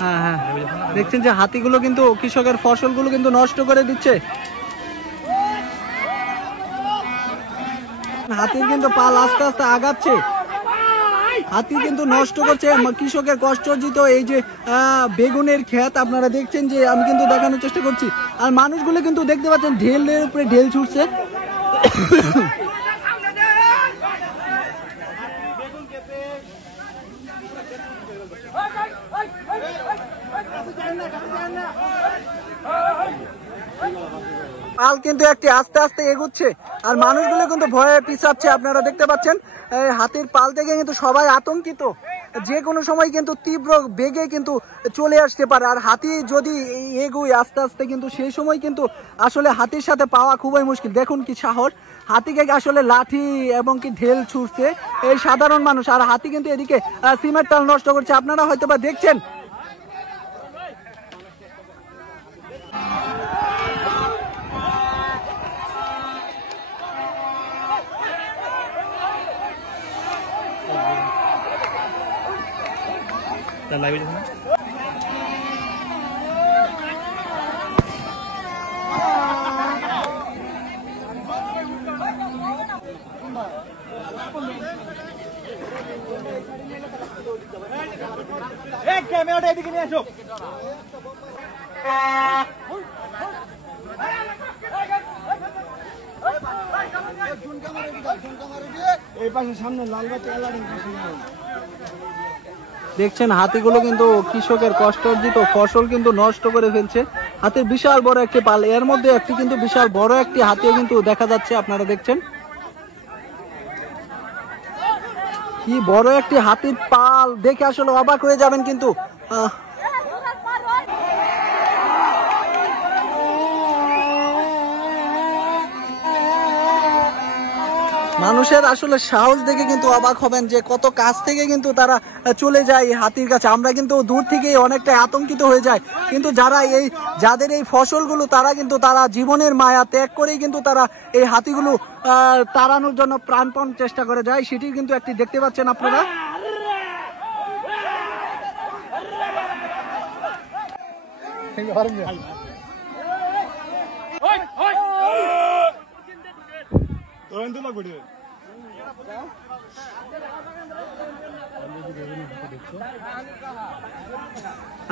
হ্যাঁ হ্যাঁ, দেখছেন যে হাতিগুলো কিন্তু কৃষকের ফসলগুলো কিন্তু নষ্ট করে দিচ্ছে। হাতির কিন্তু পাল আস্তে আস্তে আগাচ্ছে, হাতি কিন্তু নষ্ট করছে কৃষকের কষ্টার্জিত এই যে বেগুনের ক্ষেত। আপনারা দেখছেন যে আমি কিন্তু দেখানোর চেষ্টা করছি, আর মানুষগুলো কিন্তু দেখতে পাচ্ছেন ঢেলের উপরে ঢেল ছুটছে। পাল কিন্তু একটি আস্তে আস্তে এগুচ্ছে, আর মানুষগুলো কিন্তু ভয়ে পিছাচ্ছে। আপনারা দেখতে পাচ্ছেন হাতির পাল থেকে কিন্তু সবাই আতঙ্কিত, যে কোনো সময় কিন্তু তীব্র বেগে কিন্তু চলে আসতে পারে। আর হাতি যদি এগোয় আস্তে আস্তে কিন্তু সেই সময় কিন্তু আসলে হাতির সাথে পাওয়া খুবই মুশকিল। দেখুন কি সাহস, হাতিকে আসলে লাঠি এবং কি ঢেল ছুটছে এই সাধারণ মানুষ, আর হাতি কিন্তু এদিকে সিমেন্ট টাল নষ্ট করছে। আপনারা হয়তো বা দেখছেন। ক্যামেরাটা এদিকে নিয়ে আসো। এই পাশে সামনে লালবাতি দেখছেন হাতিগুলো কিন্তু কৃষকের কষ্টার্জিত ফসল কিন্তু নষ্ট করে ফেলছে। হাতির বিশাল বড় একটি পাল, এর মধ্যে একটি কিন্তু বিশাল বড় একটি হাতিও কিন্তু দেখা যাচ্ছে। আপনারা দেখছেন কি বড় একটি হাতির পাল, দেখে আসলে অবাক হয়ে যাবেন। কিন্তু মানুষের আসলে সাহস দেখে কিন্তু অবাক হবেন যে কত কাছ থেকে কিন্তু তারা চলে যায় হাতির কাছে। আমরা কিন্তু দূর থেকেই অনেকটা আতঙ্কিত হয়ে যায়, কিন্তু যাদের এই ফসলগুলো তারা জীবনের মায়া ত্যাগ করেই কিন্তু তারা এই হাতিগুলো তাড়ানোর জন্য প্রাণপণ চেষ্টা করে যায়। সেটি কিন্তু একটি দেখতে পাচ্ছেন আপনারা।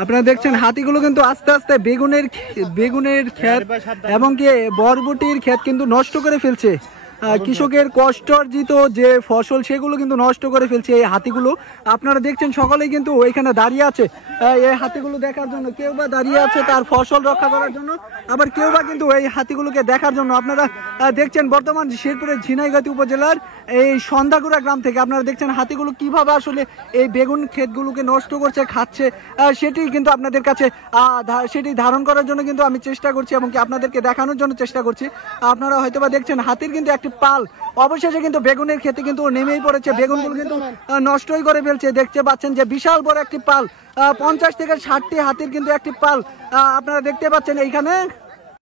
আপনারা দেখছেন হাতিগুলো কিন্তু আস্তে আস্তে বেগুনের ক্ষেত এবং কি বরবটির ক্ষেত কিন্তু নষ্ট করে ফেলছে। কৃষকের কষ্টার্জিত যে ফসল সেগুলো কিন্তু নষ্ট করে ফেলছে এই হাতিগুলো। আপনারা দেখছেন সকলেই কিন্তু এখানে দাঁড়িয়ে আছে এই হাতিগুলো দেখার জন্য। কেউ বা দাঁড়িয়ে আছে তার ফসল রক্ষা করার জন্য, আবার কেউ বা কিন্তু এই হাতিগুলোকে দেখার জন্য। আপনারা দেখছেন বর্তমান শেরপুরের ঝিনাইগাতি উপজেলার এই সন্ধ্যাগুড়া গ্রাম থেকে আপনারা দেখছেন হাতিগুলো কিভাবে আসলে এই বেগুন ক্ষেতগুলোকে নষ্ট করছে, খাচ্ছে। সেটি কিন্তু আপনাদের কাছে সেটি ধারণ করার জন্য কিন্তু আমি চেষ্টা করছি এবং কি আপনাদেরকে দেখানোর জন্য চেষ্টা করছি। আপনারা হয়তোবা দেখছেন হাতির কিন্তু একটি পাল অবশেষে কিন্তু বেগুনের ক্ষেতে কিন্তু নেমেই পড়েছে, বেগুনগুলো কিন্তু নষ্টই করে ফেলছে। দেখতে পাচ্ছেন যে বিশাল বড় একটি পাল, 50 থেকে 60টি হাতির কিন্তু একটি পাল আপনারা দেখতে পাচ্ছেন এইখানে।